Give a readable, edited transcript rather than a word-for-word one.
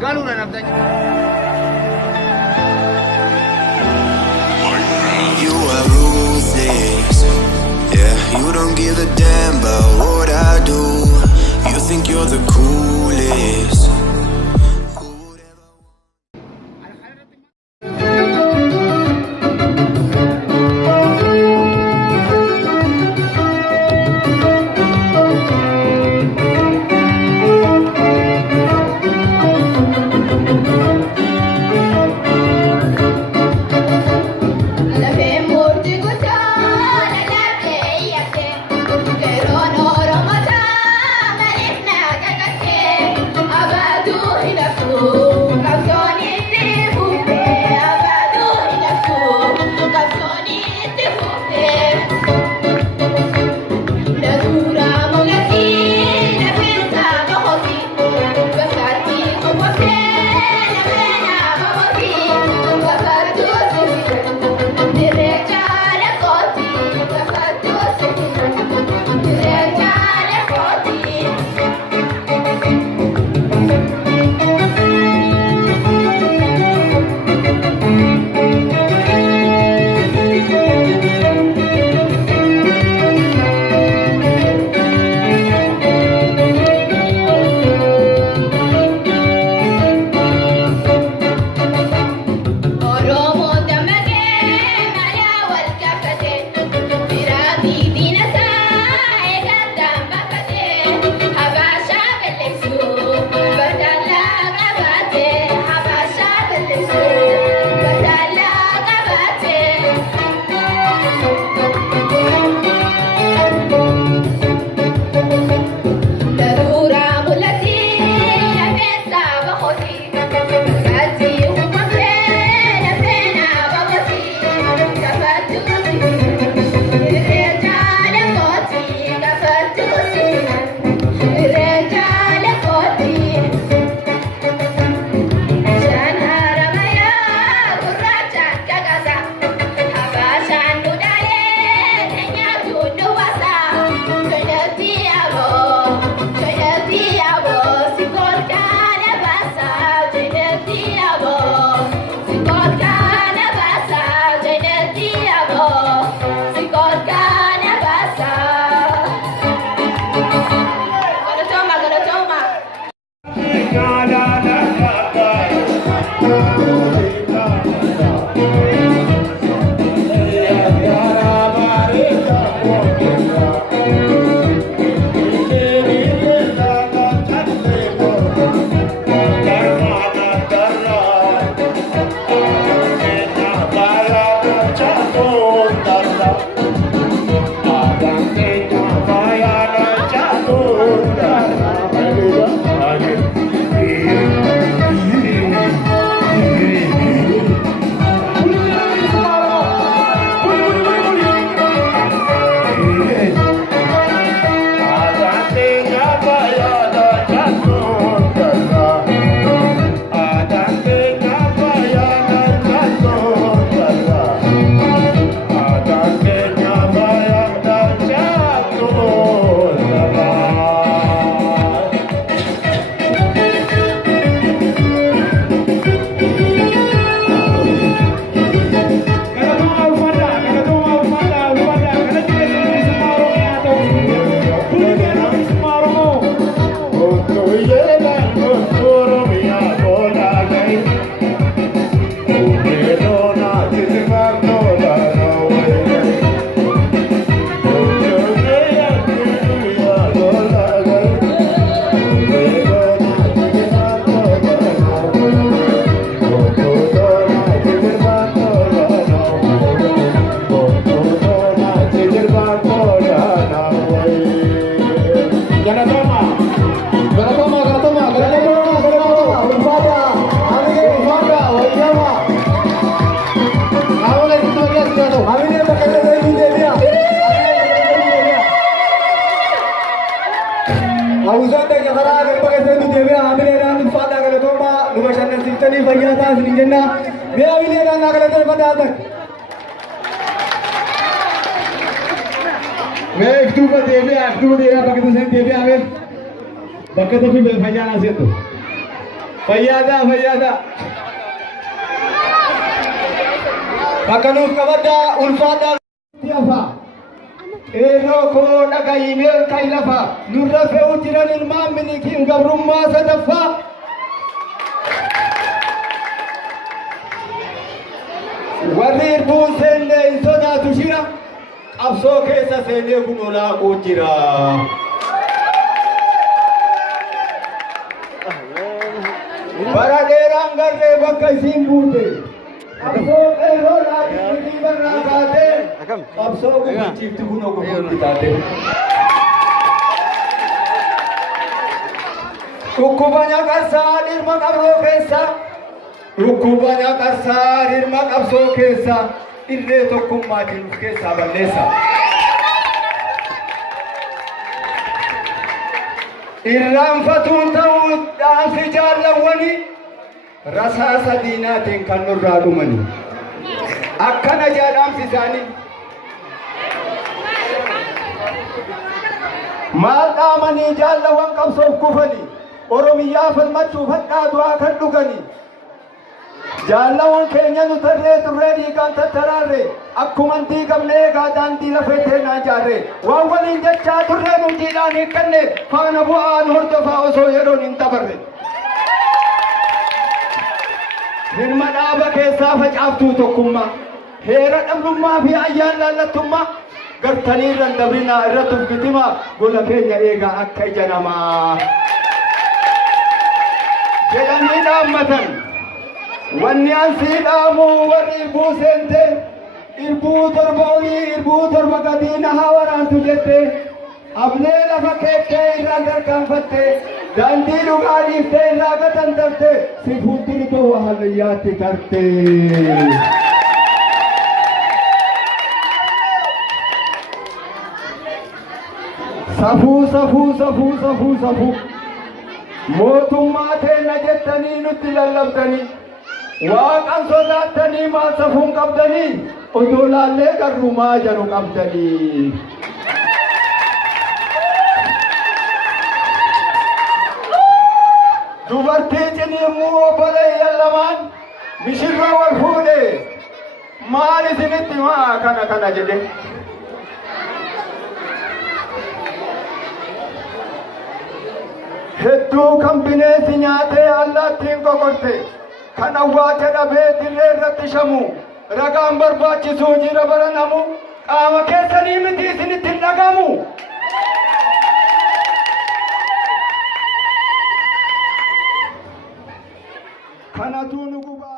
galuudhaan abdanya. You are ruthless, yeah, you don't give a damn about what I do. You think you're the coolest. Bakit tapi berfajana situ. Fayyada. Bakanuuf kabaddaa ulfaataa tiyafa. Eeroo koo dhagayimee kaylafa. Nurra fe'u jiran ilmaan minikiin gabrummaa sadaffaa. Warri irbuun seennee hin sodaatu shira. Qabsoo keessa seennee kun olaaquu jira. Bara dheeraan garree bakka isiin buute. Qabsoo qeerroo laatii barraa kaatee. Qabsoo gugurchiifti kunoo gugurti taate. Dhukkuba nyaqarsaa dhirma qabroo keessa. Dhukkuba nyaqarsaa dhirma qabsoo keessa. Irree tokkummaatiin of keessaa balleessa. Irraanfatuun ta'uu dhaansi jaallawwani rasaasa diinaatiin kan nurraa dhumani. Akkana jaadhaamsi isaanii. Maal dhaamanii jaallawwan qabsoof kufani. Oromiyaa falmachuuf hadhaa du'aa kan dhugani. Jaallawwan keenya nu tarree turree dhiigaan tattaraarre akkuman diigamnee egaa daandii lafee teenaa jaarre waan waliin jechaa turree nu jiidhaan hiikkanne faana bu'aan hordofaa osoo yeroon hin dabarre. Hirma dhaaba keessaa facaaftuu tokkummaa heera dhabdummaa fi ayyaan laallattummaa gartanii irraan dabrinaa irratti ufgitimaa gola keenya eegaa akka ija namaa jedhanii dhaammatan. Wanni ansii dhaamu warri irbuu seente irbuu torba olii irbuu torba gadiina haa waraantu jette ablee lafa keettee irraa tarkaanfatte daandii dhugaa dhiiftee irraa gatantalte si fuulduri too hallayyaatti tarte. Safuu mootummaa teenna jettanii nutti lallabdanii. Waaqan sodaattanii maal safuun qabdanii odoo laallee garrumaa jiru qabdanii. Dubartii ciniimmuu obboleeyyan lamaan mishirra wal fuudhe maal isinitti maa kana jedhe. Hedduu kan bineensi nyaatee allaattiin qoqorte. Kan awwaacha dhabee dirree irratti shamu ragaan barbaachisuu jira baranamu qaama keessanii miti isinitti hin dhagamu. Kanatu nu gubaa.